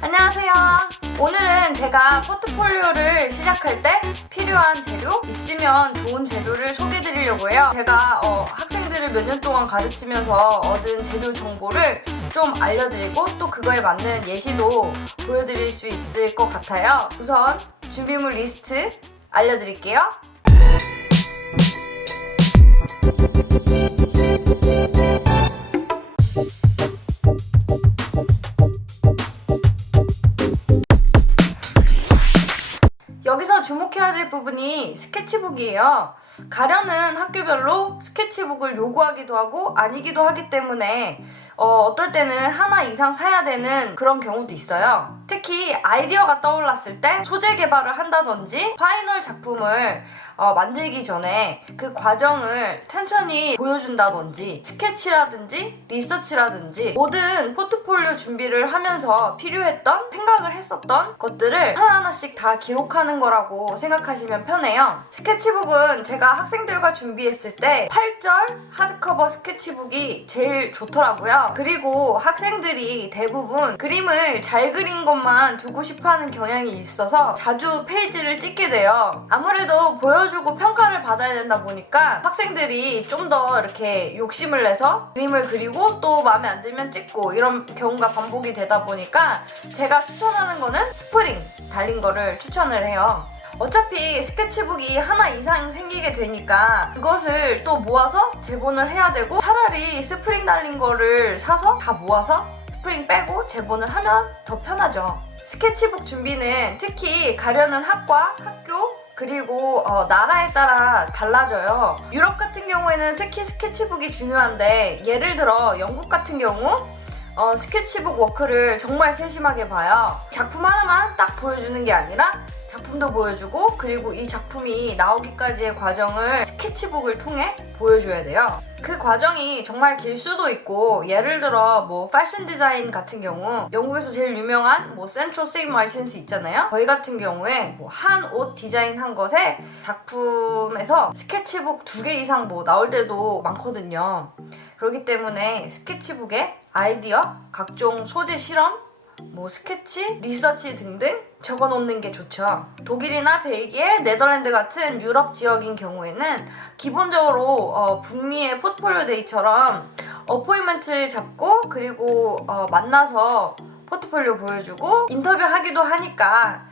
안녕하세요. 오늘은 제가 포트폴리오를 시작할 때 필요한 재료, 있으면 좋은 재료를 소개해드리려고 해요. 제가 학생들을 몇 년 동안 가르치면서 얻은 재료 정보를 좀 알려드리고 또 그거에 맞는 예시도 보여드릴 수 있을 것 같아요. 우선 준비물 리스트 알려드릴게요. 여기서 주목해야 될 부분이 스케치북이에요. 가려는 학교별로 스케치북을 요구하기도 하고 아니기도 하기 때문에 어떨 때는 하나 이상 사야 되는 그런 경우도 있어요. 특히 아이디어가 떠올랐을 때 소재 개발을 한다든지 파이널 작품을 만들기 전에 그 과정을 천천히 보여준다든지 스케치라든지 리서치라든지 모든 포트폴리오 준비를 하면서 필요했던 생각을 했었던 것들을 하나하나씩 다 기록하는 거라고 생각하시면 편해요. 스케치북은 제가 학생들과 준비했을 때 8절 하드커버 스케치북이 제일 좋더라고요. 그리고 학생들이 대부분 그림을 잘 그린 것만 두고 싶어하는 경향이 있어서 자주 페이지를 찍게 돼요. 아무래도 보여주고 평가를 받아야 된다 보니까 학생들이 좀 더 이렇게 욕심을 내서 그림을 그리고 또 마음에 안 들면 찍고 이런 경우가 반복이 되다 보니까 제가 추천하는 거는 스프링 달린 거를 추천을 해요. 어차피 스케치북이 하나 이상 생기게 되니까 그것을 또 모아서 재본을 해야 되고 차라리 스프링 달린 거를 사서 다 모아서 스프링 빼고 재본을 하면 더 편하죠. 스케치북 준비는 특히 가려는 학과, 학교, 그리고 나라에 따라 달라져요. 유럽 같은 경우에는 특히 스케치북이 중요한데 예를 들어 영국 같은 경우 스케치북 워크를 정말 세심하게 봐요. 작품 하나만 딱 보여주는 게 아니라 작품도 보여주고 그리고 이 작품이 나오기까지의 과정을 스케치북을 통해 보여줘야 돼요. 그 과정이 정말 길 수도 있고 예를 들어 뭐 패션 디자인 같은 경우 영국에서 제일 유명한 뭐 센트럴 세인트 마틴스 있잖아요. 저희 같은 경우에 뭐 한 옷 디자인한 것에 작품에서 스케치북 2개 이상 뭐 나올 때도 많거든요. 그렇기 때문에 스케치북에 아이디어, 각종 소재 실험, 뭐 스케치, 리서치 등등 적어놓는 게 좋죠. 독일이나 벨기에, 네덜란드 같은 유럽 지역인 경우에는 기본적으로 북미의 포트폴리오 데이처럼 어포인먼트를 잡고 그리고 만나서 포트폴리오 보여주고 인터뷰하기도 하니까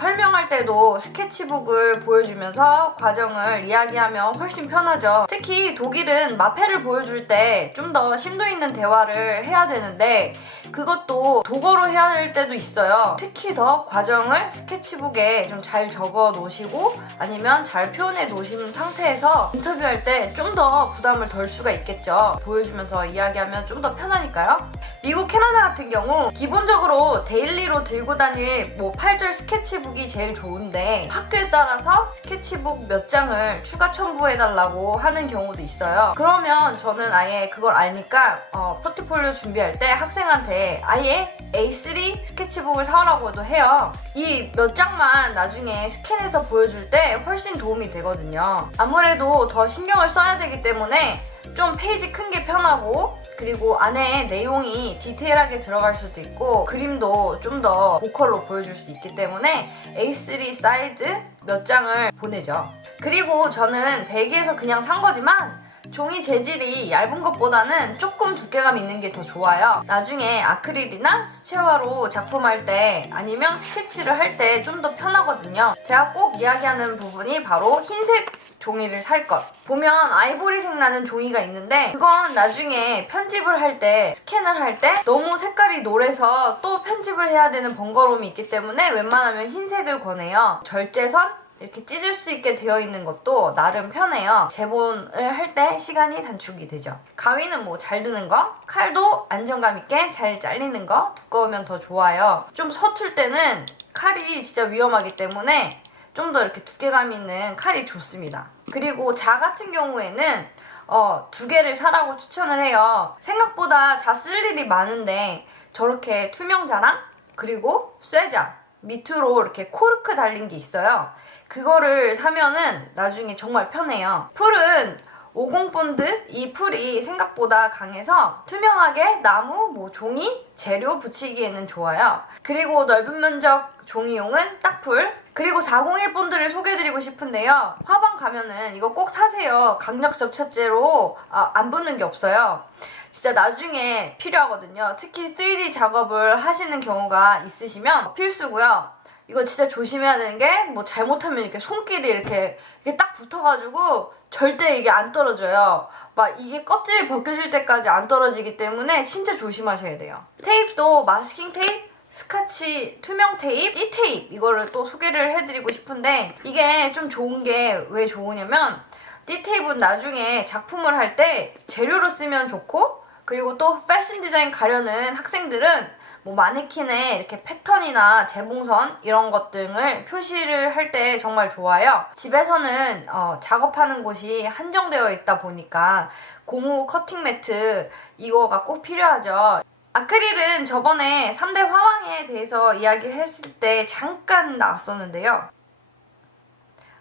설명할 때도 스케치북을 보여주면서 과정을 이야기하면 훨씬 편하죠. 특히 독일은 마패를 보여줄 때 좀 더 심도 있는 대화를 해야 되는데 그것도 독어로 해야 될 때도 있어요. 특히 더 과정을 스케치북에 좀 잘 적어 놓으시고 아니면 잘 표현해 놓으신 상태에서 인터뷰할 때 좀 더 부담을 덜 수가 있겠죠. 보여주면서 이야기하면 좀 더 편하니까요. 미국, 캐나다 같은 경우 기본적으로 데일리로 들고 다닐 뭐 8절 스케치북이 제일 좋은데 학교에 따라서 스케치북 몇 장을 추가 첨부해달라고 하는 경우도 있어요. 그러면 저는 아예 그걸 아니까 포트폴리오 준비할 때 학생한테 아예 A3 스케치북을 사오라고도 해요. 이 몇 장만 나중에 스캔해서 보여줄 때 훨씬 도움이 되거든요. 아무래도 더 신경을 써야 되기 때문에 좀 페이지 큰 게 편하고 그리고 안에 내용이 디테일하게 들어갈 수도 있고 그림도 좀 더 보컬로 보여줄 수 있기 때문에 A3 사이즈 몇 장을 보내죠. 그리고 저는 벨기에에서 그냥 산 거지만 종이 재질이 얇은 것보다는 조금 두께감 있는 게 더 좋아요. 나중에 아크릴이나 수채화로 작품할 때 아니면 스케치를 할 때 좀 더 편하거든요. 제가 꼭 이야기하는 부분이 바로 흰색 종이를 살 것. 보면 아이보리색 나는 종이가 있는데 그건 나중에 편집을 할 때 스캔을 할 때 너무 색깔이 노래서 또 편집을 해야 되는 번거로움이 있기 때문에 웬만하면 흰색을 권해요. 절제선 이렇게 찢을 수 있게 되어 있는 것도 나름 편해요. 재본을 할 때 시간이 단축이 되죠. 가위는 뭐 잘 드는 거, 칼도 안정감 있게 잘 잘리는 거, 두꺼우면 더 좋아요. 좀 서툴 때는 칼이 진짜 위험하기 때문에 좀 더 이렇게 두께감 있는 칼이 좋습니다. 그리고 자 같은 경우에는 2개를 사라고 추천을 해요. 생각보다 자 쓸 일이 많은데 저렇게 투명 자랑 그리고 쇠자 밑으로 이렇게 코르크 달린 게 있어요. 그거를 사면은 나중에 정말 편해요. 풀은 50 본드 이 풀이 생각보다 강해서 투명하게 나무, 종이, 재료 붙이기에는 좋아요. 그리고 넓은 면적 종이용은 딱풀. 그리고 401 본드를 소개해드리고 싶은데요. 화방 가면은 이거 꼭 사세요. 강력 접착제로 안 붙는 게 없어요. 진짜 나중에 필요하거든요. 특히 3D 작업을 하시는 경우가 있으시면 필수고요. 이거 진짜 조심해야 되는 게 뭐 잘못하면 이렇게 손길이 이렇게 딱 붙어가지고 절대 이게 안 떨어져요. 막 이게 껍질이 벗겨질 때까지 안 떨어지기 때문에 진짜 조심하셔야 돼요. 테이프도 마스킹 테이프, 스카치 투명 테이프, 이 테이프 이거를 또 소개를 해드리고 싶은데 이게 좀 좋은 게 왜 좋으냐면 이 테이프는 나중에 작품을 할 때 재료로 쓰면 좋고 그리고 또 패션 디자인 가려는 학생들은 뭐 마네킹에 이렇게 패턴이나 재봉선 이런 것 등을 표시를 할 때 정말 좋아요. 집에서는 작업하는 곳이 한정되어 있다 보니까 고무 커팅 매트 이거가 꼭 필요하죠. 아크릴은 저번에 3대 화왕에 대해서 이야기했을 때 잠깐 나왔었는데요.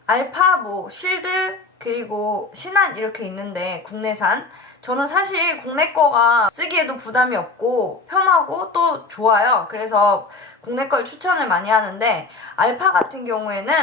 알파, 쉴드, 그리고 신한 이렇게 있는데 국내산 저는 사실 국내 거가 쓰기에도 부담이 없고 편하고 또 좋아요. 그래서 국내 걸 추천을 많이 하는데 알파 같은 경우에는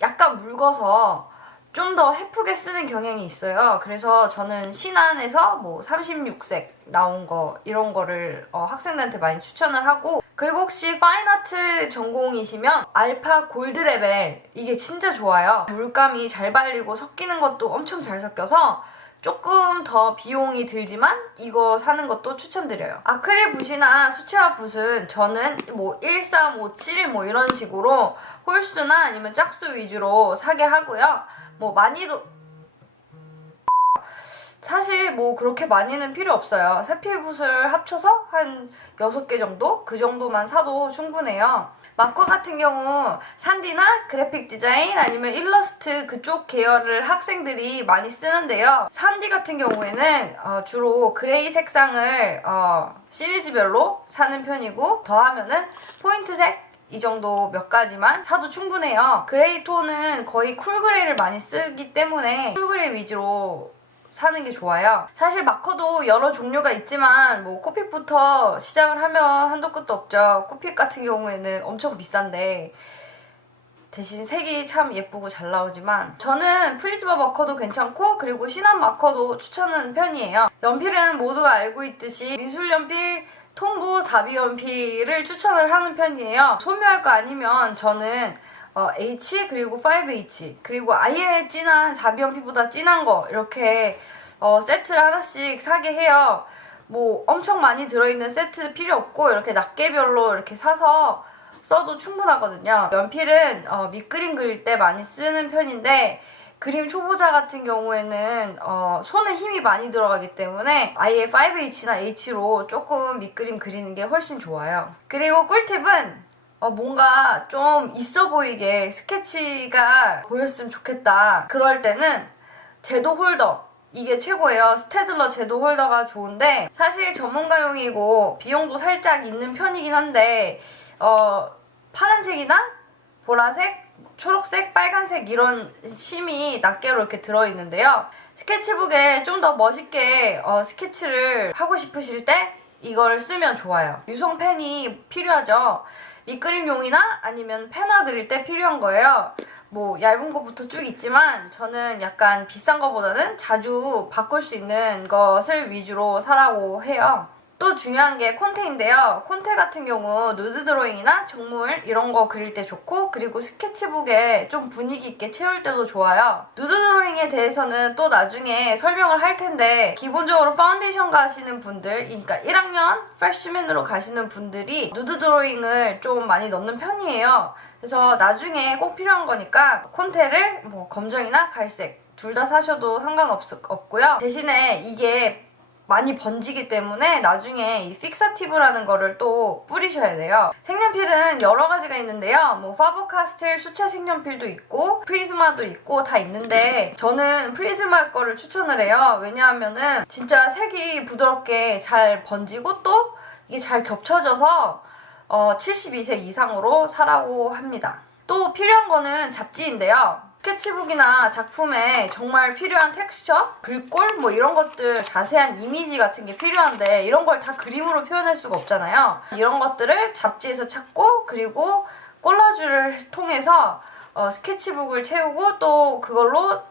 약간 묽어서 좀 더 해프게 쓰는 경향이 있어요. 그래서 저는 신한에서 36색 나온 거 이런 거를 학생들한테 많이 추천을 하고 그리고 혹시 파인아트 전공이시면 알파 골드 레벨 이게 진짜 좋아요. 물감이 잘 발리고 섞이는 것도 엄청 잘 섞여서 조금 더 비용이 들지만 이거 사는 것도 추천드려요. 아크릴 붓이나 수채화 붓은 저는 1357 이런 식으로 홀수나 아니면 짝수 위주로 사게 하고요. 많이도 사실 그렇게 많이는 필요 없어요. 세필붓을 합쳐서 한 6개 정도? 그 정도만 사도 충분해요. 마커 같은 경우 산디나 그래픽 디자인 아니면 일러스트 그쪽 계열을 학생들이 많이 쓰는데요. 산디 같은 경우에는 주로 그레이 색상을 시리즈별로 사는 편이고 더하면은 포인트색 이 정도 몇 가지만 사도 충분해요. 그레이 톤은 거의 쿨그레이를 많이 쓰기 때문에 쿨그레이 위주로 사는 게 좋아요. 사실 마커도 여러 종류가 있지만 코픽부터 시작을 하면 한도 끝도 없죠. 코픽 같은 경우에는 엄청 비싼데 대신 색이 참 예쁘고 잘 나오지만 저는 프리즈마 마커도 괜찮고 그리고 신한 마커도 추천하는 편이에요. 연필은 모두가 알고 있듯이 미술연필, 톰보 4B 연필을 추천을 하는 편이에요. 소묘할 거 아니면 저는 H 그리고 5H 그리고 아예 진한 4B 연필보다 진한 거 이렇게 세트를 하나씩 사게 해요. 엄청 많이 들어있는 세트 필요 없고 이렇게 낱개별로 이렇게 사서 써도 충분하거든요. 연필은 밑그림 그릴 때 많이 쓰는 편인데 그림 초보자 같은 경우에는 손에 힘이 많이 들어가기 때문에 아예 5H나 H로 조금 밑그림 그리는 게 훨씬 좋아요. 그리고 꿀팁은 뭔가 좀 있어 보이게 스케치가 보였으면 좋겠다. 그럴 때는 제도 홀더 이게 최고예요. 스테들러 제도 홀더가 좋은데 사실 전문가용이고 비용도 살짝 있는 편이긴 한데 파란색이나 보라색, 초록색, 빨간색 이런 심이 낱개로 이렇게 들어있는데요. 스케치북에 좀 더 멋있게 스케치를 하고 싶으실 때 이걸 쓰면 좋아요. 유성펜이 필요하죠. 밑그림용이나 아니면 펜화 그릴 때 필요한 거예요. 얇은 거부터 쭉 있지만 저는 약간 비싼 거보다는 자주 바꿀 수 있는 것을 위주로 사라고 해요. 또 중요한 게 콘테인데요. 콘테 같은 경우 누드 드로잉이나 정물 이런 거 그릴 때 좋고 그리고 스케치북에 좀 분위기 있게 채울 때도 좋아요. 누드 드로잉에 대해서는 또 나중에 설명을 할 텐데 기본적으로 파운데이션 가시는 분들 그러니까 1학년 프레시맨으로 가시는 분들이 누드 드로잉을 좀 많이 넣는 편이에요. 그래서 나중에 꼭 필요한 거니까 콘테를 검정이나 갈색 둘 다 사셔도 상관없고요. 대신에 이게 많이 번지기 때문에 나중에 이 픽사티브라는 거를 또 뿌리셔야 돼요. 색연필은 여러 가지가 있는데요. 파버카스텔 수채 색연필도 있고 프리즈마도 있고 다 있는데 저는 프리즈마 거를 추천을 해요. 왜냐하면은 진짜 색이 부드럽게 잘 번지고 또 이게 잘 겹쳐져서 72색 이상으로 사라고 합니다. 또 필요한 거는 잡지인데요. 스케치북이나 작품에 정말 필요한 텍스처, 글꼴 뭐 이런 것들, 자세한 이미지 같은 게 필요한데 이런 걸 다 그림으로 표현할 수가 없잖아요. 이런 것들을 잡지에서 찾고 그리고 콜라주를 통해서 스케치북을 채우고 또 그걸로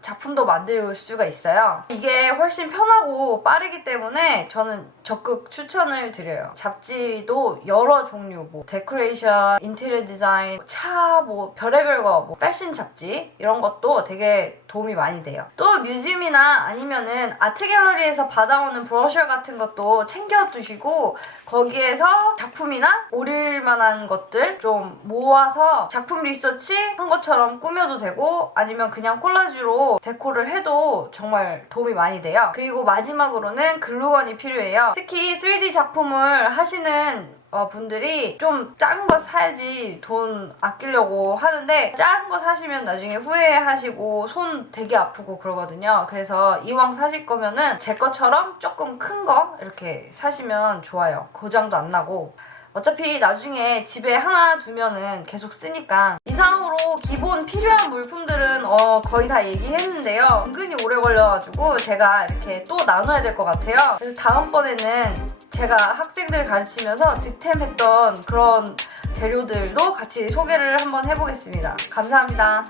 작품도 만들 수가 있어요. 이게 훨씬 편하고 빠르기 때문에 저는 적극 추천을 드려요. 잡지도 여러 종류, 뭐 데코레이션, 인테리어 디자인, 차, 뭐 별의별 거, 뭐 패션 잡지 이런 것도 되게 도움이 많이 돼요. 또 뮤지엄이나 아니면은 아트 갤러리에서 받아오는 브로셔 같은 것도 챙겨두시고 거기에서 작품이나 오릴 만한 것들 좀 모아서 작품 리서치 한 것처럼 꾸며도 되고 아니면 그냥 콜라주로 데코를 해도 정말 도움이 많이 돼요. 그리고 마지막으로는 글루건이 필요해요. 특히 3D 작품을 하시는 분들이 좀 작은 거 사야지 돈 아끼려고 하는데 작은 거 사시면 나중에 후회하시고 손 되게 아프고 그러거든요. 그래서 이왕 사실 거면은 제 것처럼 조금 큰 거 이렇게 사시면 좋아요. 고장도 안 나고. 어차피 나중에 집에 하나 두면은 계속 쓰니까. 이상으로 기본 필요한 물품들은 거의 다 얘기했는데요. 은근히 오래 걸려가지고 제가 이렇게 또 나눠야 될 것 같아요. 그래서 다음번에는 제가 학생들 가르치면서 득템했던 그런 재료들도 같이 소개를 한번 해보겠습니다. 감사합니다.